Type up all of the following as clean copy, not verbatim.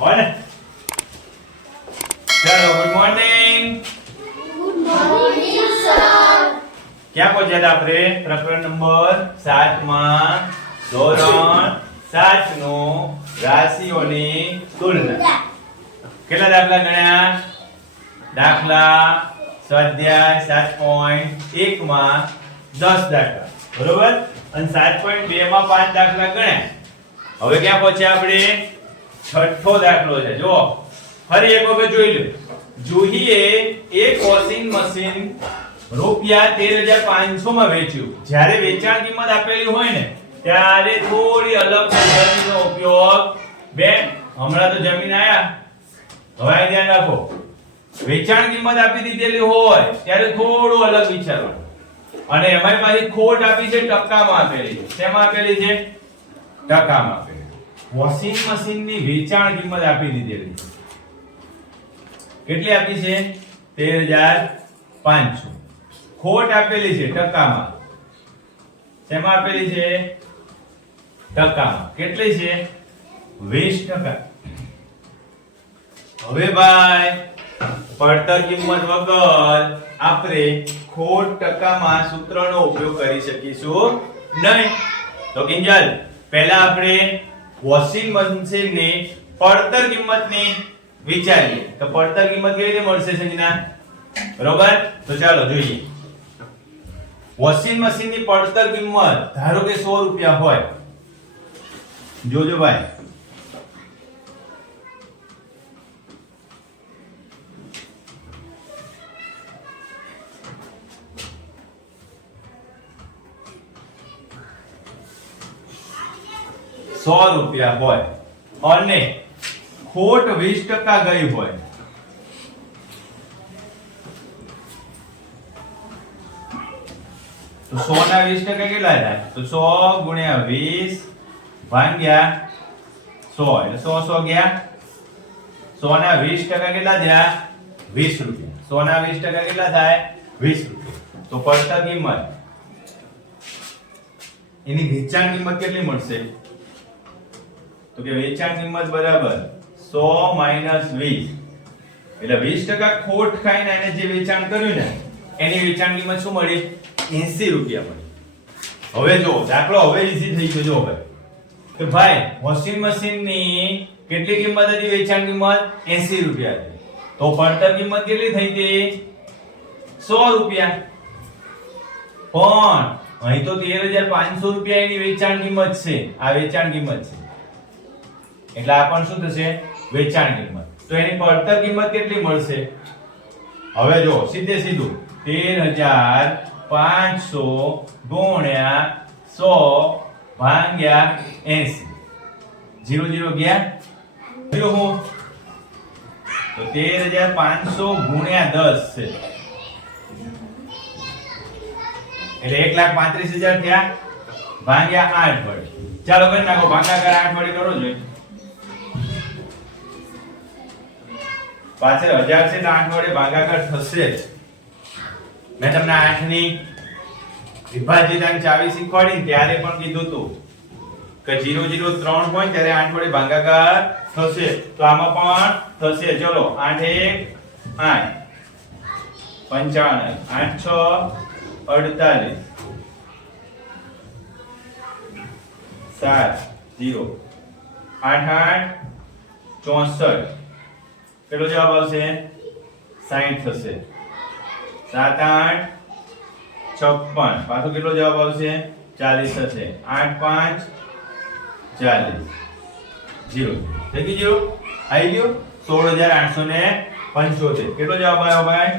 હોય ને? ચલો ગુડ મોર્નિંગ. ક્યાં પહોંચ્યા હતા આપણે? પ્રકરણ નંબર 7 માં ધોરણ 7 નો રાશિઓની તુલના. કેટલા દાખલા ગણ્યા? દાખલા સ્વાધ્યાય 7.1 માં 10 દાખલા, બરોબર? અને 7.2 માં 5 દાખલા ગણ્યા. હવે ક્યાં પહોંચ્યા આપણે? છઠ્ઠો દાખલો છે. જો ફરી એક વખત જોઈ લો. જુહીએ એક વોશિંગ મશીન રૂપિયા 13,500 માં વેચ્યું. જ્યારે વેચાણ કિંમત આપેલી હોય ને ત્યારે થોડી અલગ પદ્ધતિનો ઉપયોગ. બેન હમણાં તો જમીન આયા, હવે આ ધ્યાન રાખો. વેચાણ કિંમત આપી દીધેલી હોય ત્યારે થોડું અલગ વિચારવાનું. અને એમાં પાછી ખોટ આપી છે, ટકામાં આપેલી છે. શેમાં આપેલી છે? ટકામાં આપેલી. વોશિંગ મશીન ની વેચાણ કિંમત આપી દીધેલી છે. કેટલી આપી છે? 13,500. ખોટ આપેલી છે ટકામાં. શેમાં આપેલી છે? ટકામાં. કેટલી છે? 20%. હવે ભાઈ પડતર કિંમત વગર આપણે ખોટ ટકામાં સૂત્રનો ઉપયોગ કરી શકીશું નહીં. તો કિંજલ પહેલા આપણે વોશિંગ મશીનની પડતર કિંમતની વિચારીએ. તો પડતર કિંમત કેવી રીતે મળશે સંજના? બરોબર? તો ચાલો જોઈએ. વોશિંગ મશીનની પડતર કિંમત ધારો કે 100 રૂપિયા હોય. જોજો ભાઈ, ₹100 હોય અને ખોટ 20% ગઈ હોય. તો 100 ના 20% કેટલા થાય? તો 100 ગુણ્યા 20 ભાગ્યા 100 એટલે 100 ગયા. 100 ના 20% કેટલા થયા? 20 રૂપિયા. 100 ના 20% કેટલા થાય? 20 રૂપિયા. તો પડતર કિંમત એની વેચાણ કિંમત કેટલી મળશે? તો કે વેચાણ કિંમત બરાબર 100 - 20 એટલે 20% ખોટ ખાઈને એને જે વેચાણ કર્યું ને એની વેચાણ કિંમત શું મળી? 80 રૂપિયા મળી. હવે જો દાખલો હવે ઈઝી થઈ ગયો. જો હવે કે ભાઈ વોશિંગ મશીનની કેટલી કિંમત હતી? વેચાણ કિંમત 80 રૂપિયા હતી. તો પડતર કિંમત કેટલી થઈ હતી? 100 રૂપિયા. પણ અહીં તો 13,500 રૂપિયા એની વેચાણ કિંમત છે. આ વેચાણ કિંમત છે એટલે આ પણ શું થશે? વેચાણ કિંમત. તો એની પડતર કિંમત કેટલી મળશે? હવે જો સીધે સીધું 13,500 ગુણ્યા 100 ભાગ્યા 80. 0 0 ગયા. જો હું તો 13,500 ગુણ્યા 10 છે એટલે 1,35,000 થયા ભાગ્યા 8 વડે. ચાલો કરી નાખો. ભાગાકાર 8 વડે કરો જોઈએ. પાછળ 1000 છે તો 8 વડે ભાગાકાર થશે. મેં તમને 8 ની વિભાજ્યતાની ચાવી શીખવાડી ત્યારે પણ કીધું હતું કે 0 0 3 હોય ત્યારે 8 વડે ભાગાકાર થશે. તો આમાં પણ થશે. ચલો 8 1 8 55 8 6 48 7 0 8 8 64. કેટલો જવાબ આવશે? 60 થશે. 7 8 56. પાછો કેટલો જવાબ આવશે? 40 થશે. 8 5 40 0. થઈ ગયું? આવી ગયું? 16,875. કેટલો જવાબ આવ્યો ભાઈ?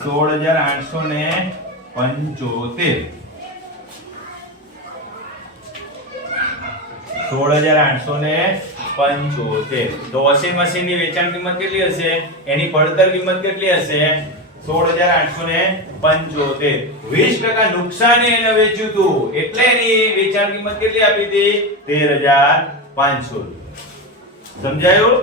16,875. 16,875. તો વોશિંગ મશીનની વેચાણ કિંમત કેટલી હશે? એની પડતર કિંમત કેટલી હશે? 16,875. 20% નુકસાને એને વેચ્યું હતું એટલે એની વેચાણ કિંમત કેટલી આપી હતી? 13,500. સમજાયું?